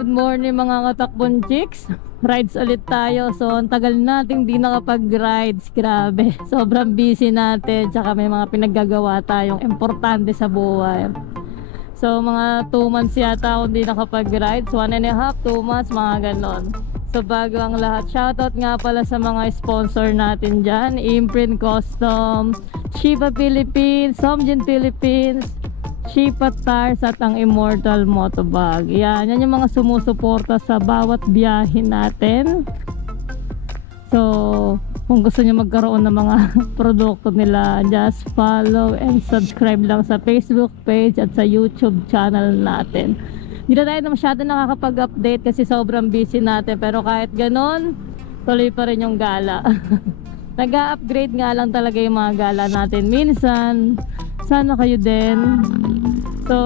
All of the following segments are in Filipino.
Good morning mga katakbon chicks. Rides ulit tayo. So ang tagal nating di nakapag-rides. Grabe, sobrang busy natin. Tsaka may mga pinaggagawa tayong importante sa buhay. So mga 2 months yata ako di nakapag-rides. 1.5, 2 months, mga ganon. So bago ang lahat, shoutout nga pala sa mga sponsor natin dyan. Imprint Custom, Shiba Philippines, Somjin Philippines, Shipa Tires at ang Immortal Motobag. Yan yung mga sumusuporta sa bawat biyahe natin. So kung gusto niyo magkaroon ng mga produkto nila, just follow and subscribe lang sa Facebook page at sa YouTube channel natin. Hindi na tayo masyado nakakapag-update kasi sobrang busy natin, pero kahit ganon, tuloy pa rin yung gala. Nag-upgrade nga lang talaga yung mga gala natin minsan. Sana kayo din. So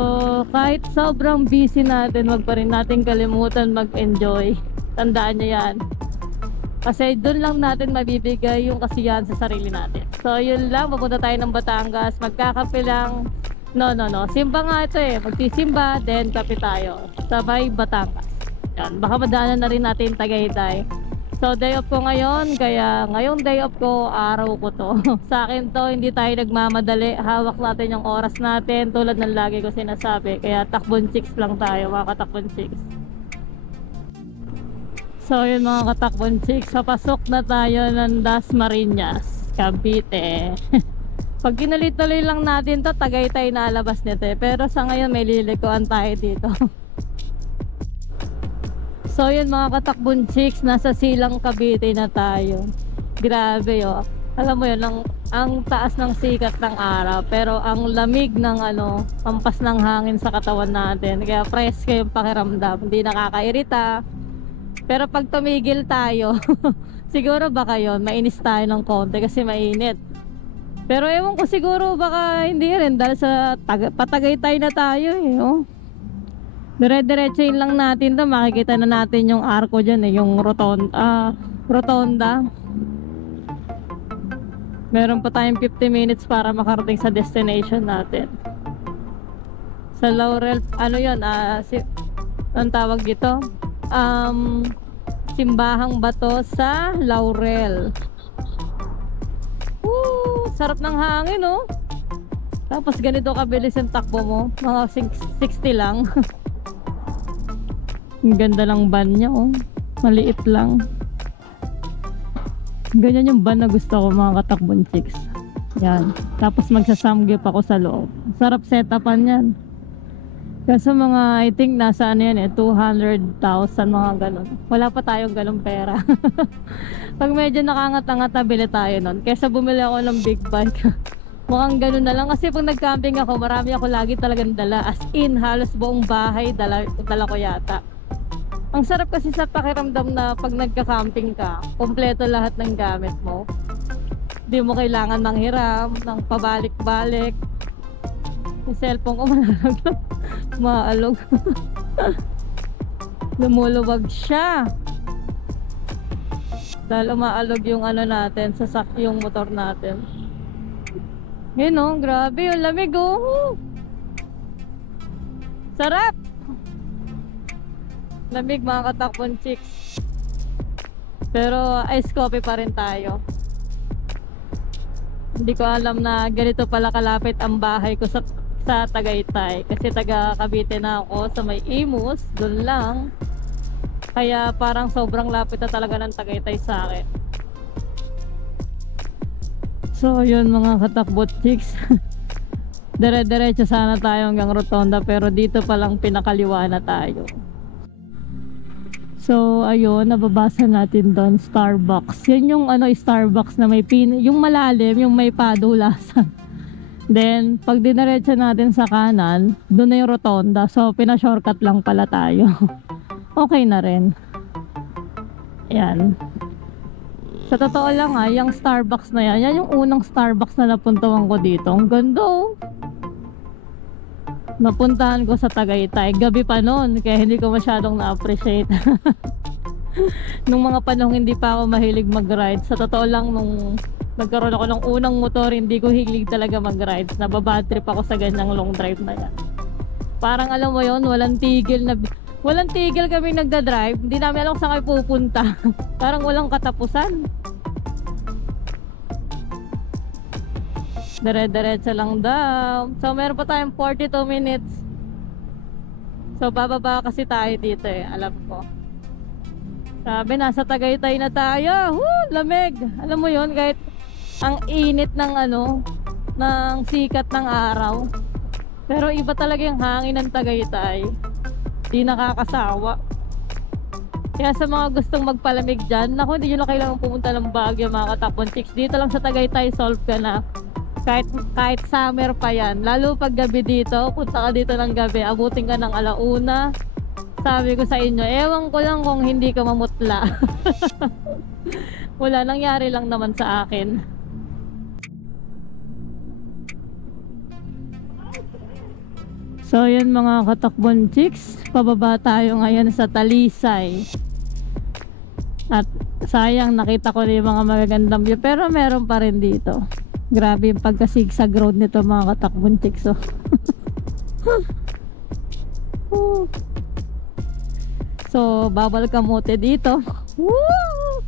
kahit sobrang busy natin, wag pa rin natin kalimutan mag-enjoy. Tandaan nyo yan, kasi doon lang natin mabibigay yung kasiyahan sa sarili natin. So yun lang, pupunta tayo ng Batangas. Magkakape lang. No, simba nga ito eh. Magsisimba, then kape tayo sabay Batangas. Yan, baka madaanan na rin natin Tagaytay. So day off ko ngayon, kaya ngayong day off ko, araw ko to. Sa akin to, hindi tayo nagmamadali. Hawak natin yung oras natin, tulad ng lagi ko sinasabi. Kaya takbon chicks lang tayo, mga katakbon chicks. So yun mga katakbon chicks, papasok na tayo ng Dasmariñas, Cavite. Pag kinulit-tuloy lang natin to, Tagaytay na alabas nito eh. Pero sa ngayon may lilikuan tayo dito. So yun mga katakbon chicks, nasa Silang Cavite na tayo. Grabe oh. Alam mo yun, ang taas ng sikat ng araw, pero ang lamig ng pampas ng hangin sa katawan natin. Kaya fresh yung pakiramdam, hindi nakakairita. Pero pag tumigil tayo, siguro baka yun, mainis tayo ng konti kasi mainit. Pero ewan ko, siguro baka hindi rin dahil sa Patagaytay na tayo eh. Oh. Dire-diretsahin lang natin to, makikita na natin yung arko dyan eh, yung rotonda. Meron pa tayong 50 minutes para makarating sa destination natin. Sa Laurel, ano yun, ang tawag dito? Simbahang Bato sa Laurel. Sarap ng hangin oh. Tapos ganito kabilis yung takbo mo, mga 60 lang. Ang ganda ng van niya oh. Maliit lang. Ganyan yung van na gusto ko mga katakbon chicks. Yan. Tapos magsasamgyup ako sa loob. Sarap setupan yan. Kasi mga, I think nasa ano yan eh, 200,000 mga ganun. Wala pa tayong ganun pera. Pag medyo nakangat-angat, bili tayo nun. Kesa bumili ako ng big bike. Mukhang ganun na lang. Kasi pag nag-camping ako, marami ako lagi talagang dala. As in, halos buong bahay, dala ko yata. Ang sarap kasi sa pakiramdam na pag nagka-camping ka, kompleto lahat ng gamit mo. Di mo kailangan manghiram, ng pabalik-balik. Yung cellphone ko malalaglag. Maalog. Lumuluwag siya dahil umaalog yung natin, yung motor natin. Yun oh, grabe yung lamig oh. Sarap. Lamig mga katakbon chicks. Pero ice coffee pa rin tayo. Hindi ko alam na ganito pala kalapit ang bahay ko sa Tagaytay, kasi taga Cavite na ako, sa may Imus, doon lang. Kaya parang sobrang lapit na talaga ng Tagaytay sa akin. So yun mga katakbot chicks. Dire-diretso sana tayo hanggang Rotonda, pero dito palang pinakaliwa na tayo. So ayun, nababasa natin doon Starbucks. Yan yung Starbucks na may yung malalim, yung may padulasan. Then, pag dinaretso natin sa kanan, doon na yung rotonda. So, pina-shortcut lang pala tayo. Okay na rin. Ayan. Sa totoo lang yung Starbucks na yan yung unang Starbucks na napuntawan ko dito. Ang ganda oh. Napuntahan ko sa Tagaytay. Gabi pa noon, kaya hindi ko masyadong na-appreciate. Nung mga panahon hindi pa ako mahilig mag-ride. Sa totoo lang, nung nagkaroon ako ng unang motor, hindi ko hilig talaga mag-rides. Nababad trip ako sa ganyang long drive na yan. Parang alam mo yon, walang tigil na Walang tigil kami nagda-drive. Hindi namin alam kung saan kami pupunta. Parang walang katapusan. Dire-diretso lang daw. So meron pa tayong 42 minutes. So bababa kasi tayo dito eh. Alam ko. Sabi, nasa Tagaytay na tayo. Woo! Lamig. Alam mo yon, kahit ang init ng ng sikat ng araw. Pero iba talaga yung hangin ng Tagaytay. Di nakakasawa. Kaya sa mga gustong magpalamig dyan, naku, hindi nyo na kailangan pumunta ng Baguio mga katakbon chicks. Dito lang sa Tagaytay, solve ka na. Kahit summer pa yan. Lalo pag gabi dito, punta ka dito ng gabi, abutin ka ng alauna. Sabi ko sa inyo, ewan ko lang kung hindi ka mamutla. Wala, nangyari lang naman sa akin. So yun mga katakbon chicks, pababa tayo ngayon sa Talisay. At sayang, nakita ko na yung mga magagandang view, pero meron pa rin dito. Grabe yung pagkasigsag road nito mga katakbon chicks. So bawal kamote dito. Woo!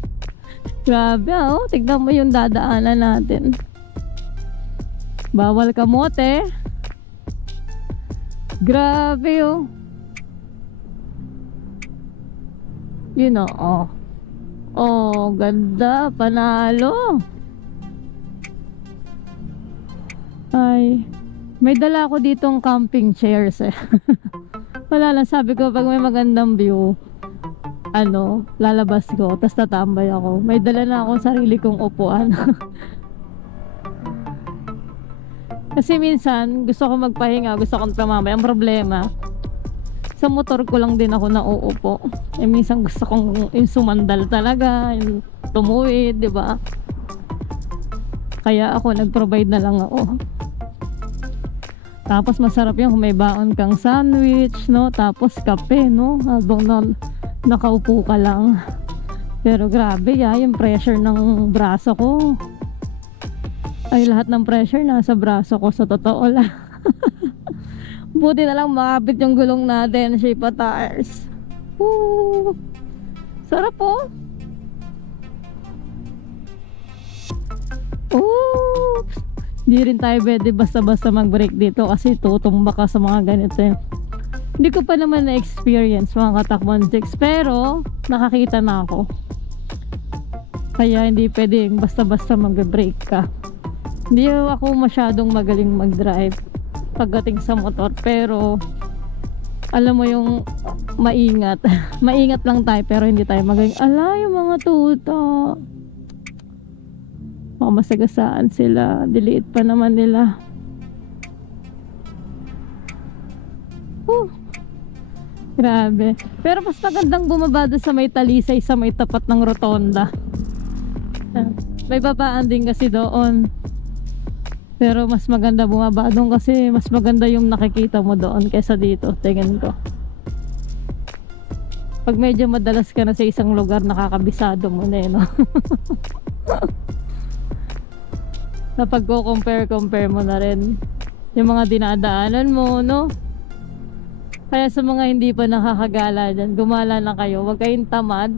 Grabe oh, tignan mo yung dadaanan natin. Bawal kamote. Grabe oh. Yun oh. Oh, ganda, panalo. Ay, may dala ako ditong camping chairs eh. Wala lang, sabi ko pag may magandang view, lalabas ko, tapos tatambay ako. May dala na akong sarili kong upuan. Kasi minsan, gusto ko magpahinga, gusto kong tumambay. Ang problema, sa motor ko lang din ako nauupo. Eh, minsan gusto kong yung sumandal talaga, yung tumuwid, di ba? Kaya ako, nag-provide na lang ako. Tapos masarap yung may baon kang sandwich, no? Tapos kape, no? Habang nakaupo ka lang. Pero grabe, yung pressure ng braso ko. Ay, lahat ng pressure nasa braso ko, sa totoo lang. Buti na lang makapit yung gulong natin, shape of tires. Woo! Sarap po. Oops! Hindi rin tayo pwede basta-basta mag-brake dito kasi tutumba ka sa mga ganito eh. Hindi ko pa naman na-experience mga katakbon chicks, pero nakakita na ako. Kaya hindi pwedeng basta-basta mag-brake ka. Hindi ako masyadong magaling mag-drive pagdating sa motor, pero alam mo yung maingat. Maingat lang tayo pero hindi tayo magaling. Ala, yung mga tuta. Masagasaan sila. Diliit pa naman nila. Grabe. Pero mas magandang bumaba doon sa may Talisay, sa may tapat ng rotonda. May babaan din kasi doon. Pero mas maganda bumaba doon kasi mas maganda yung nakikita mo doon kaysa dito. Tingin ko. Pag medyo madalas ka na sa isang lugar, nakakabisado mo na no? Na pag-compare mo na rin yung mga dinadaanan mo, no? Kaya sa mga hindi pa nakakagala dyan, gumala na kayo. Huwag kayong tamad.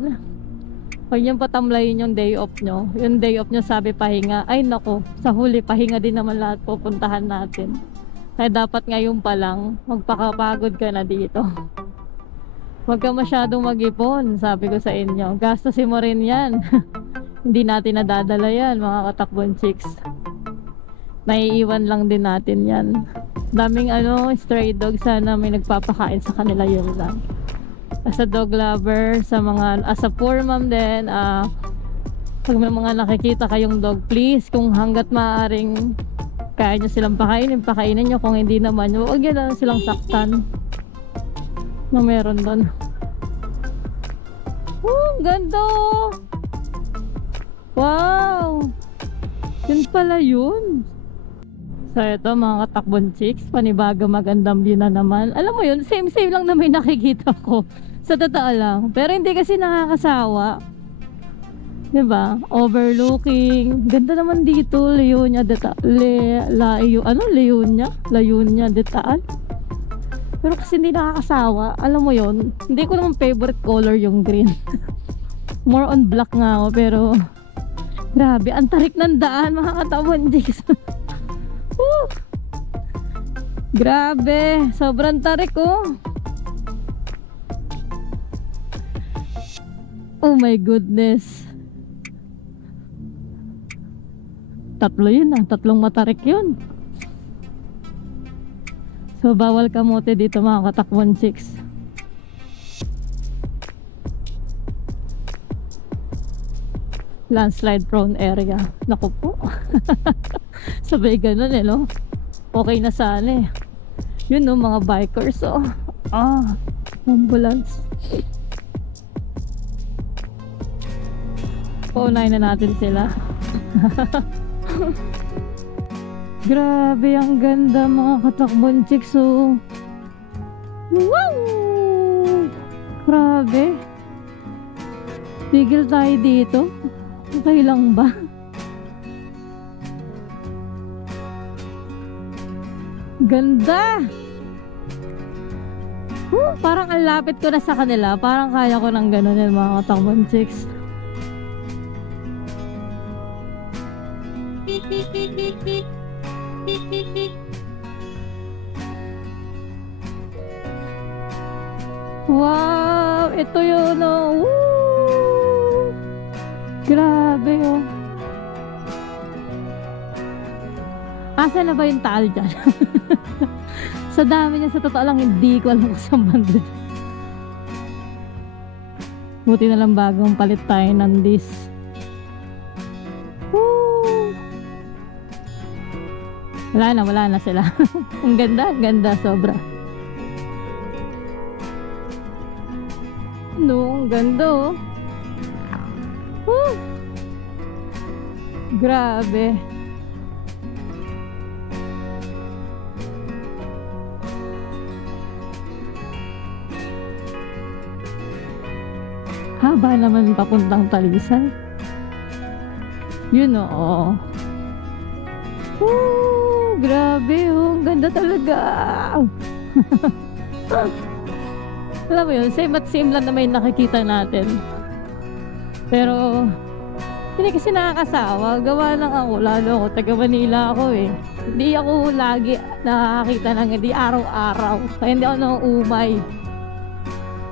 Huwag niyong patamlayin yung day off nyo. Yung day off nyo sabi pahinga. Ay nako, sa huli pahinga din naman lahat pupuntahan natin. Kaya dapat ngayon pa lang magpakapagod ka na dito. Huwag ka masyadong mag-ipon, sabi ko sa inyo. Gastusin mo rin yan. Hindi natin nadadala yan mga katakbon chicks. Naiiwan lang din natin yan. Daming stray dog, sana may nagpapakain sa kanila, yun lang. As a dog lover, as a poor mom din, pag may mga nakikita kayong dog, please, kung hanggat maaaring kaya nyo silang pakainin nyo. Kung hindi naman, huwag nyo lang silang saktan na meron doon. Ganda! Wow! Yun pala yun. So ito mga katakbon chicks, panibaga magandang view na naman. Alam mo yun, same lang na may nakikita ko. Sa totoo lang. Pero hindi kasi nakakasawa. Diba? Overlooking. Ganda naman dito. Leonia Detaan. Leonia Detaan. Pero kasi hindi nakakasawa. Alam mo yon, hindi ko naman favorite color yung green. More on black nga ako, pero grabe, ang tarik ng daan mga katawan, Jigs. Woo! Grabe, sobrang tarik oh. Oh my goodness. Tatlo yun ah, tatlong matarik yun. So bawal kamote dito mga katakbon, chicks. Landslide prone area. Naku po. Sabay ganun eh, no? Okay na sana eh. Yun no, mga bikers oh. Ambulance. Paunahin na natin sila. Grabe, ang ganda mga katakbon, chicks oh. Wow! Grabe. Tigil tayo dito. Okay lang ba? Ganda! Parang ang lapit ko na sa kanila. Parang kaya ko ng ganun yung mga katakbon, chicks. Wow! Ito yun oh! Woo! Grabe oh! Asa na ba yung taal dyan? Sa dami niya, sa totoo lang, hindi ko alam kung saan banda. Buti na lang bagong palit tayo ng disc. Woo! Wala na sila. Ang ganda sobra. No, ang ganda oh. Woo! Grabe. Haba naman papuntang Talisay. Yun oh. Woo! Grabe oh. Ang ganda talaga. Alam mo yun, same at same lang na may nakikita natin. Pero hindi kasi nakakasawa. Gawa lang ako, lalo ako, taga Manila ako eh. Hindi ako lagi nakakita ng hindi araw-araw. Kaya hindi ako nauumay.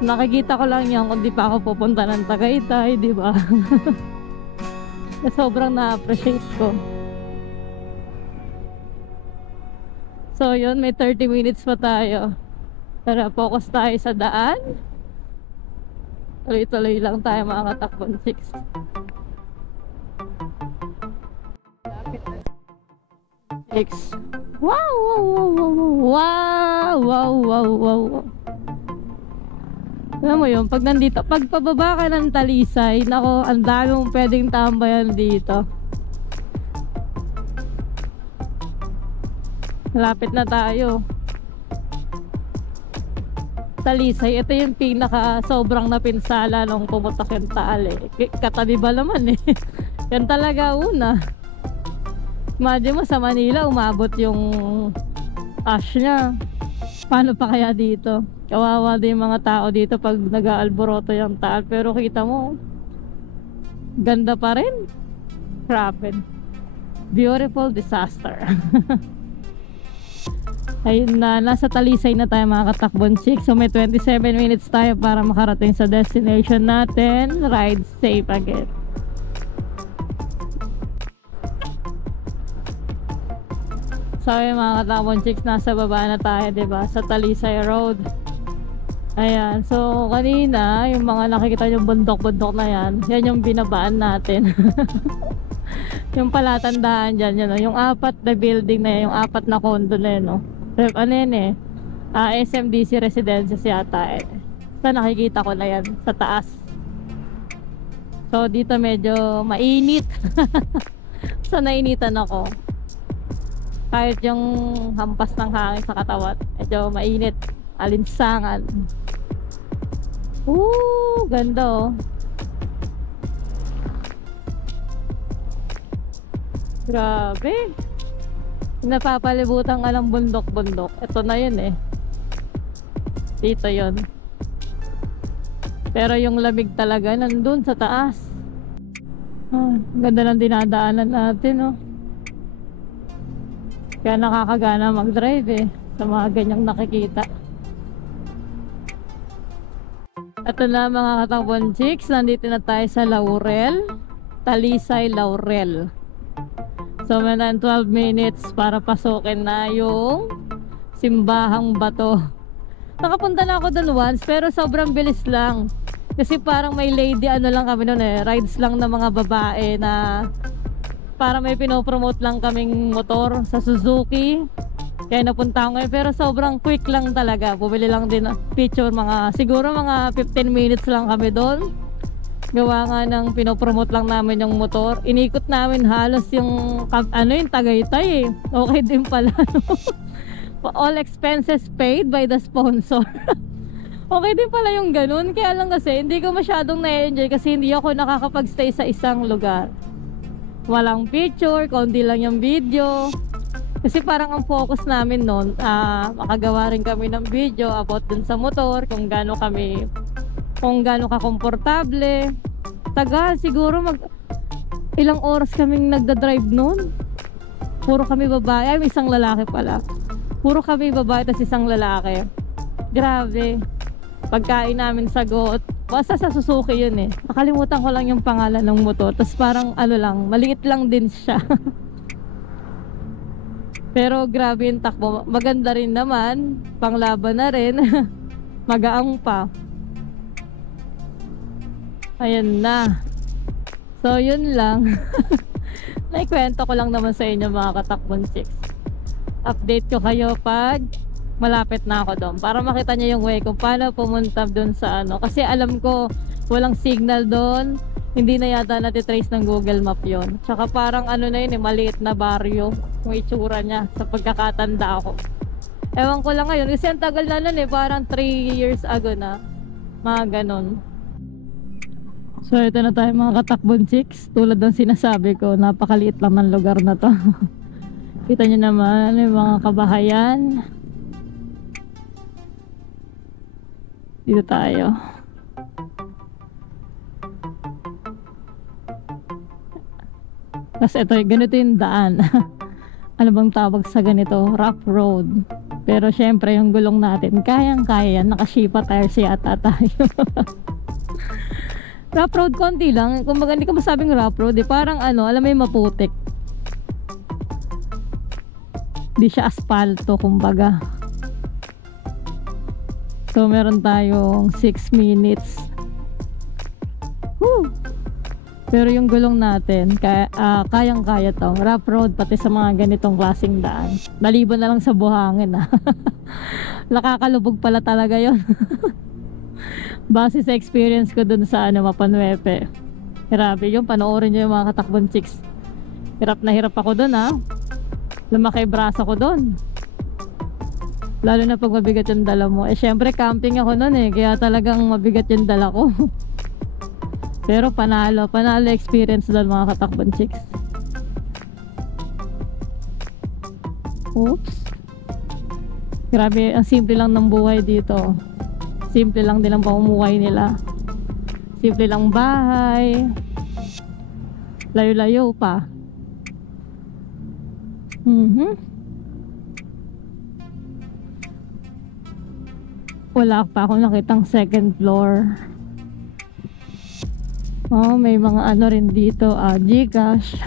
Nakikita ko lang yan kung di pa ako pupunta ng Tagaytay, di ba? Sobrang na-appreciate ko. So yun, may 30 minutes pa tayo. Tara, focus tayo sa daan. Tuloy-tuloy lang tayo mga katakbon, chicks. Chicks. Wow, wow, wow, wow, wow, wow, wow, wow, wow. Alam mo yun, pag nandito, pag pababa ka ng Talisay, nako, ang dami mong pwedeng tambayan dito. Malapit na tayo. Talisay, ito yung pinaka sobrang napinsala nung pumutok yung Taal eh. Katabi ba naman eh. Yan talaga una. Imagine mo sa Manila umabot yung ash niya. Paano pa kaya dito? Kawawa din yung mga tao dito pag nag-aalboroto yung Taal. Pero kita mo, ganda pa rin. Grabe. Beautiful disaster. Ayun na, nasa Talisay na tayo mga katakbon, chicks. So may 27 minutes tayo para makarating sa destination natin. Ride safe again. So yung mga katakbon, chicks, nasa baba na tayo, diba? Sa Talisay Road. Ayan, so kanina yung mga nakikita yung bundok-bundok na yan, yan yung binabaan natin. Yung palatandaan dyan, yun, yung apat na building na yan, yung apat na condo na yun, no? Ano yun eh, SMDC Residences yata eh. So nakikita ko na yan sa taas. So dito medyo mainit. So nainitan ako. Kahit yung hampas ng hangin sa katawan, medyo mainit. Alinsangan. Ganda oh. Grabe. Napapalibutan ka ng bundok-bundok. Ito na yun eh. Dito yon. Pero yung lamig talaga nandun sa taas. Ganda ng dinadaanan natin, oh. Kaya nakakagana mag-drive eh, sa mga ganyang nakikita. Ito na mga katakbon chicks, nandito na tayo sa Laurel, Talisay Laurel. So may 12 minutes para pasukin na yung Simbahang Bato. Nakapunta na ako dun once, pero sobrang bilis lang. Kasi parang may lady ano lang kami nun eh, rides lang ng mga babae na para may pinopromote lang kaming motor sa Suzuki. Kaya napunta ako ngayon, pero sobrang quick lang talaga. Bumili lang din picture, siguro mga 15 minutes lang kami doon. Gawa nga ng pinopromote lang namin yung motor. Inikot namin halos yung yung Tagaytay eh. Okay din pala, no? All expenses paid by the sponsor. Okay din pala yung ganun. Kaya lang kasi hindi ko masyadong na-enjoy kasi hindi ako nakakapag-stay sa isang lugar. Walang picture, konti lang yung video. Kasi parang ang focus namin noon, makagawa rin kami ng video about dun sa motor, kung gaano ka komportable. Tagal, siguro ilang oras kaming nagda-drive noon. Puro kami babae, may isang lalaki pala. Puro kami babae, tas isang lalaki. Grabe. Pagkain namin sagot. Basta sa Suzuki yun eh. Nakalimutan ko lang yung pangalan ng motor. Tas parang maliit lang din siya. Pero grabe yung takbo. Maganda rin naman. Panglaban na rin. Magaang pa. Ayan na. So yun lang. Naikwento ko lang naman sa inyo mga katakbon chicks. Update ko kayo pag malapit na ako doon. Para makita nyo yung way kung paano pumunta doon sa Kasi alam ko walang signal doon. Hindi na yata natitrace ng Google Map yon. Tsaka parang na yun eh, maliit na baryo yung itsura niya sa pagkakatanda ako. Ewan ko lang ngayon kasi ang tagal na nun eh, parang 3 years ago na. Mga ganon. So ito na tayo mga katakbon chicks. Tulad ng sinasabi ko, napakaliit lang ng lugar na to. Kita nyo naman yung mga kabahayan. Dito tayo. Kasi ito, ganito yung daan. Ano bang tawag sa ganito? Rough road. Pero syempre yung gulong natin, kayang-kaya yan. Nakashipa tires yata tayo. Rough road konti lang. Kumbaga hindi ko masabing rough road eh. Parang alam mo yung maputik. Di siya asfalto kumbaga. So meron tayong 6 minutes. Woo! Pero yung gulong natin kayang-kaya to. Rough road pati sa mga ganitong klaseng daan. Maliban na lang sa buhangin Nakakalubog pala talaga yon. Base sa experience ko dun sa Mapanuepe. Grabe yung panoorin nyo yung mga katakbon chicks. Hirap na hirap ako dun Lumaki braso ko dun. Lalo na pag mabigat yung dala mo. Syempre camping ako nun kaya talagang mabigat yung dala ko. Pero panalo experience doon mga katakbon chicks. Oops. Grabe, ang simple lang ng buhay dito. Simple lang din ang pamumuhay nila. Simple lang bahay. Layo-layo pa. Wala pa akong nakitang second floor. May mga rin dito, Gcash.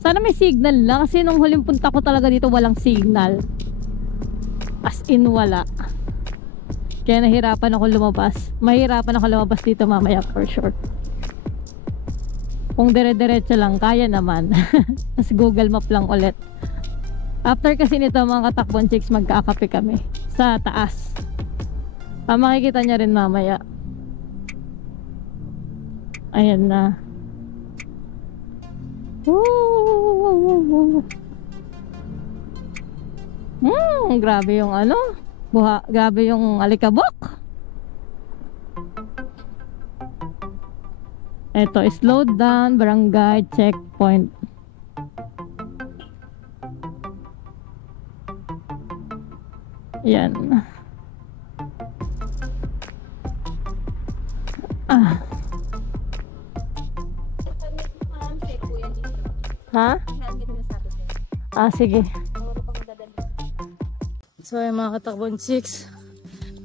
Sana may signal lang kasi nung huling punta ko talaga dito walang signal. As in wala. Kaya nahirapan ako lumabas. Mahirapan ako lumabas dito mamaya for sure. Kung dire-diretso lang, kaya naman. Tapos Google Map lang ulit. After kasi nito mga katakbon chicks, magkakape kami sa taas. Makikita nyo rin mamaya. Ayan na. Grabe yung grabe yung alikabok. Ito, slow down, barangay checkpoint. Yan. Ah. Ha? Ah, sige. So yung mga katakbon 6,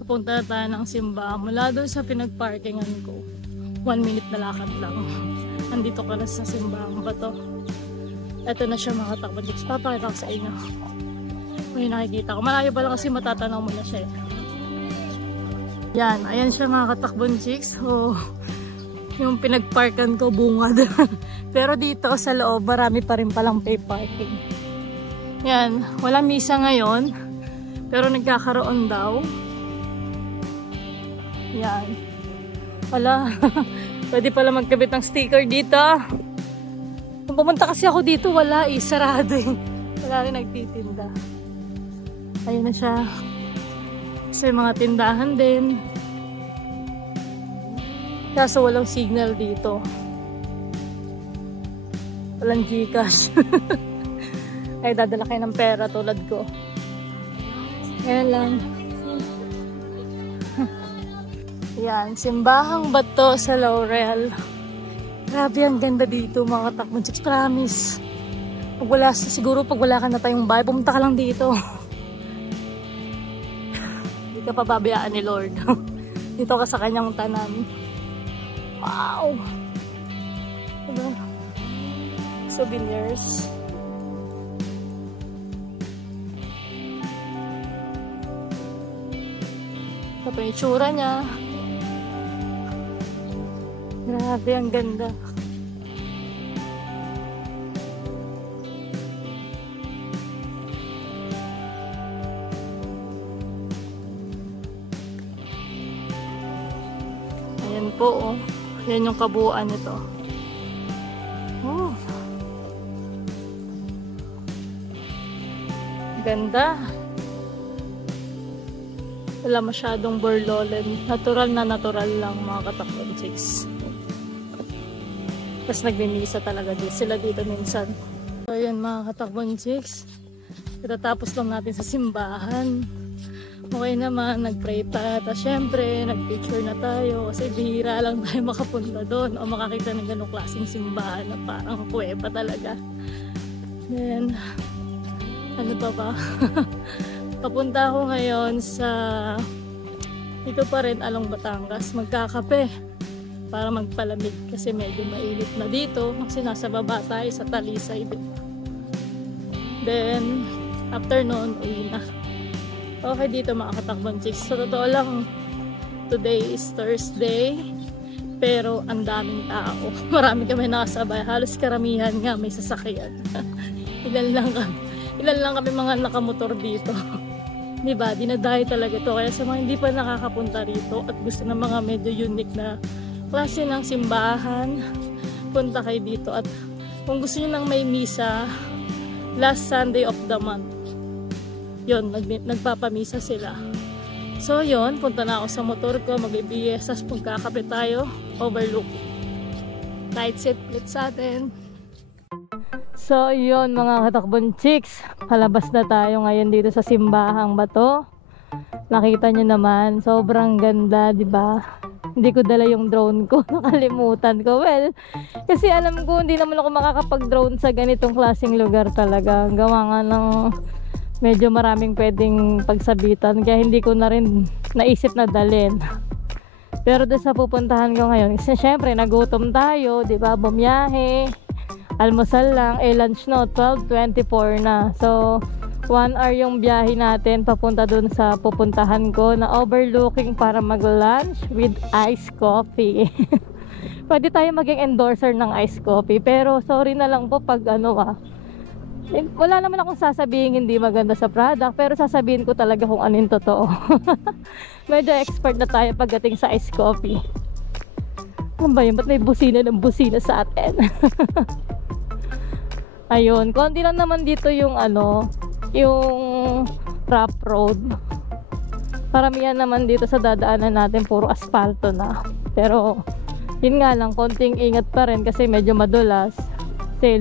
pupunta na tayo ng simbahan. Mula doon sa pinagparkingan ko, 1 minute na lakad lang. Nandito ka na sa simbahan ba to. Ito na siya mga katakbon 6. Papakita ko sa inyo. May nakikita ko. Malayo pa lang kasi matatanaw mo na siya. Yan, ayan siya mga katakbon 6. So, yung pinagparkan ko bungad. Pero dito sa loob, marami pa rin palang pay parking. Yan, wala misa ngayon. Pero nagkakaroon daw. Yan. Wala. Pwede pala magkabit ng sticker dito. Kung pumunta kasi ako dito, wala eh. Sarado eh. Wala rin nagtitinda. Ayun na siya. Kasi mga tindahan din. Kaso walang signal dito. Walang Gcash. Ay, dadala kayo ng pera tulad ko. Ayan lang. Yan, simbahang bato sa Laurel. Grabe, ang ganda dito mga katakbon 6. Promise. Pag wala, siguro pag wala ka na tayong bahay, pumunta ka lang dito. Hindi ka pababayaan ni Lord. Dito ka sa kanyang tanan. Wow! Diba? Souvenirs. Ito pa yung itsura niya. Grabe, ang ganda. Ayan po, oh. Yan yung kabuuan nito. Oh. Ganda. Wala masyadong burlolen. Natural na natural lang mga katakbon 6. Tapos nagmimisa talaga din sila dito minsan. So yun mga katakbon 6. Itatapos lang natin sa simbahan. Okay naman, nag-pray tayo. Tapos syempre, nag-picture na tayo. Kasi bihira lang tayo makapunta doon. O makakita ng ganong klaseng simbahan na parang kuweba talaga. Then, ano pa ba? Papunta ako ngayon sa dito pa rin, Along Batangas, magkakape para magpalamig kasi medyo mainit na dito kasi nasa baba tayo sa Talisay. Then after noon, uwi na. Okay dito mga katakbon 6. So totoo lang, today is Thursday pero ang daming tao. Marami kami nakasabay, halos karamihan nga may sasakyan. Ilan lang kami mga nakamotor dito. Diba? Dinadayo talaga to. Kaya sa mga hindi pa nakakapunta rito at gusto ng mga medyo unique na klase ng simbahan, punta kayo dito. At kung gusto nyo nang may misa, last Sunday of the month, yun, nagpapamisa sila. So yun, punta na ako sa motor ko, mag-ibiyes, tas pagkakapit tayo, overlook. Night set ulit sa atin. So yun mga katakbon 6, palabas na tayo ngayon dito sa simbahang bato. Nakita nyo naman, sobrang ganda, di ba? Hindi ko dala yung drone ko, nakalimutan ko. Well, kasi alam ko hindi naman ako makakapag-drone sa ganitong klaseng lugar talaga. Gawa nga ng medyo maraming pwedeng pagsabitan, kaya hindi ko na rin naisip na dalhin. Pero doon sa pupuntahan ko ngayon, kasi syempre nagutom tayo, di ba? Bumiyahe. Almusal lang, lunch no, 12:24 na. So, 1 hour yung biyahe natin papunta dun sa pupuntahan ko na overlooking para mag-lunch with iced coffee. Pwede tayo maging endorser ng iced coffee, pero sorry na lang po pag wala naman akong sasabihin hindi maganda sa product, pero sasabihin ko talaga kung ano yung totoo. Medyo expert na tayo pagdating sa iced coffee. Ano ba yun? Ba't may busina ng busina sa atin? Ayun, konti lang naman dito yung yung rough road. Paramihan naman dito sa dadaanan natin puro asfalto na. Pero yun nga lang, konting ingat pa rin kasi medyo madulas. Kasi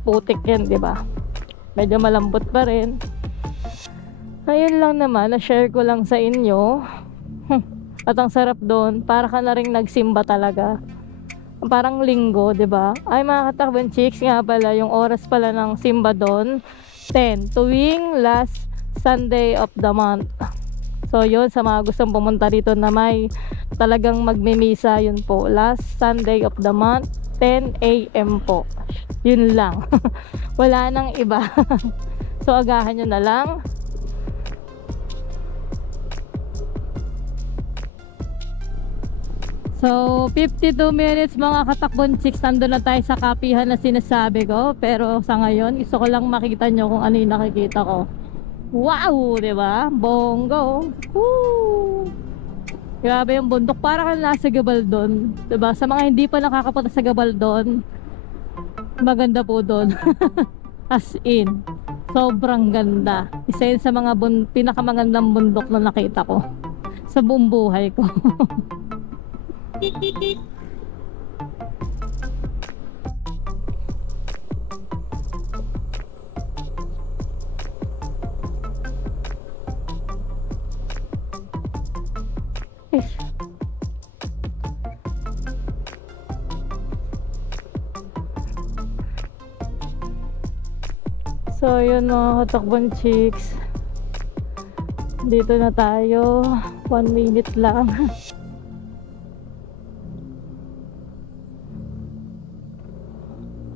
putik yan, di ba? Medyo malambot pa rin. Ayun lang naman, na-share ko lang sa inyo. At ang sarap doon, para ka na ring nagsimba talaga. Parang linggo, 'di ba? Ay mga katakbon chicks, nga pala yung oras pala ng simba doon, 10 tuwing last Sunday of the month. So yun, sa mga gustong pumunta dito na may talagang magmimisa, yun po, last Sunday of the month, 10 AM po. Yun lang. Wala nang iba. So agahan nyo na lang. So 52 minutes mga katakbon chicks, nandun na tayo sa kapihan na sinasabi ko. Pero sa ngayon, gusto ko lang makita nyo kung ano yung nakikita ko. Wow, diba? Bongo. Woo! Grabe yung bundok, para kang nasa Gabaldon, diba? Sa mga hindi pa nakakapunta sa Gabaldon, maganda po doon. As in, sobrang ganda. Isa yun sa mga pinakamagandang bundok na nakita ko sa buong buhay ko. So yun mga katakbon chicks, dito na tayo, 1 minute lang.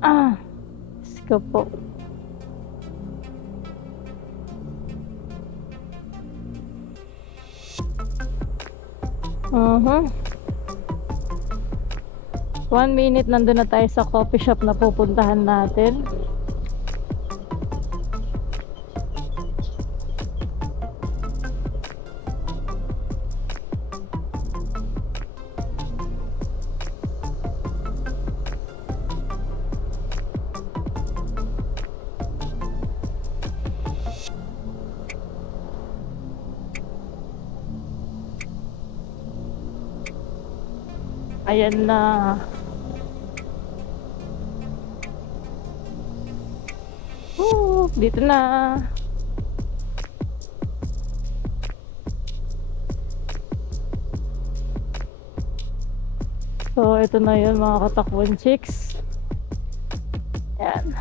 Let's go po. Uh-huh. 1 minute, nandun na tayo sa coffee shop na pupuntahan natin. Ayan na. Dito na. So, ito na yun mga katakbon chicks. Ayan.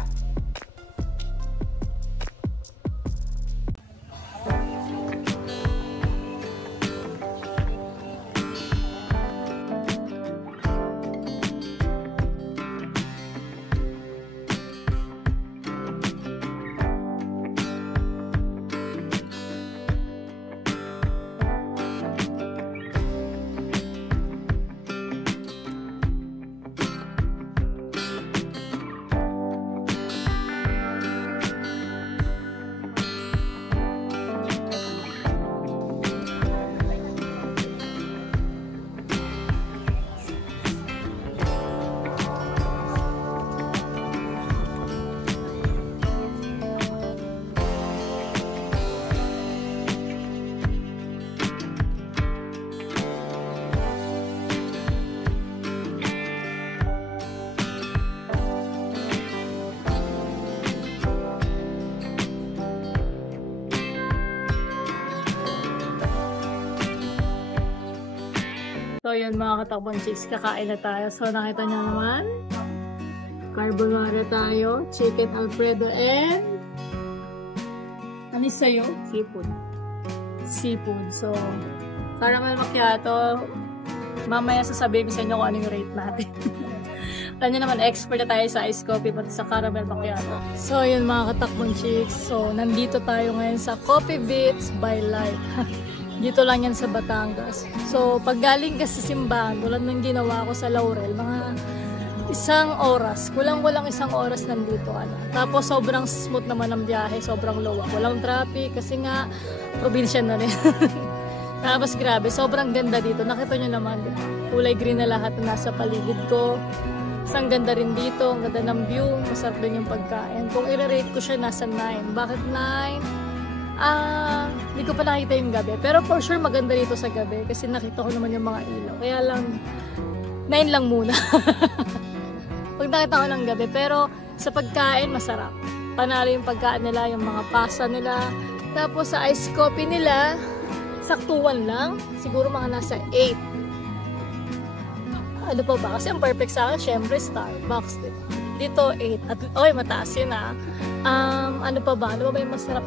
So yun mga katakbon chicks, kakain na tayo. So nakita niyo naman, carbonara tayo, chicken alfredo, and ano sa'yo? Seafood. So caramel macchiato, mamaya sasabihin ko sa inyo kung ano yung rate natin. Alam niyo naman, expert na tayo sa iced coffee pati sa caramel macchiato. So yun mga katakbon chicks, so nandito tayo ngayon sa Coffee Beats by Light. Dito lang yan sa Batangas. So, pag galing ka sa simbahan, tulad ng ginawa ko sa Laurel, mga 1 oras. Kulang-kulang 1 oras nandito ka na. Tapos, sobrang smooth naman ang biyahe. Sobrang luwag. Walang traffic kasi nga, probinsya na rin. Tapos, grabe. Sobrang ganda dito. Nakita nyo naman, kulay green na lahat na nasa paligid ko. Ang ganda rin dito. Ang ganda ng view. Masarap din yung pagkain. Kung i-rate ko siya, nasa 9. Bakit 9? Hindi ko pa nakita yung gabi. Pero for sure maganda dito sa gabi kasi nakita ko naman yung mga ilaw. Kaya lang 9 lang muna. Pag nakita ko ng gabi. Pero sa pagkain masarap. Panalo yung pagkain nila, yung mga pasta nila. Tapos sa iced coffee nila, saktuhan lang. Siguro mga nasa 8. Ano pa ba? Kasi ang perfect sa akin, syempre Starbucks. Dito 8. At, oy, mataas yun ah. Ano pa ba? Ano ba yung masarap?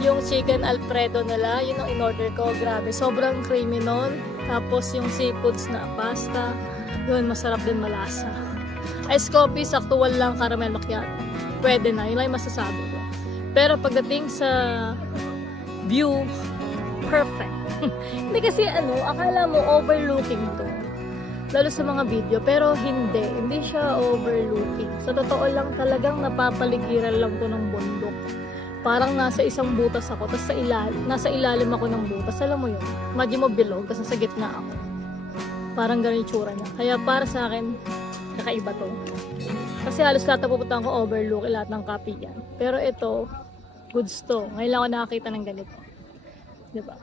Yung chicken alfredo nila, yun ang in-order ko. Grabe, sobrang creamy nun. Tapos yung seafoods na pasta, yun, masarap din, malasa. Ice coffee, saktuhan lang, caramel macchiato. Pwede na, yun lang yung masasabi ko. Pero pagdating sa view, perfect. Hindi kasi akala mo overlooking to. Lalo sa mga video, pero hindi siya overlooking. Sa totoo lang talagang napapaligiran lang ko ng bundok. Parang nasa isang butas ako, tapos nasa ilalim ako ng butas. Alam mo yun, imagine mo bilog, tapos nasa gitna ako. Parang ganun yung tsura niya. Kaya para sa akin, kakaiba to. Kasi halos lahat na pupuntahan ko overlook, lahat ng copy yan. Pero ito, goods to. Ngayon lang ako nakakita ng ganito. Diba?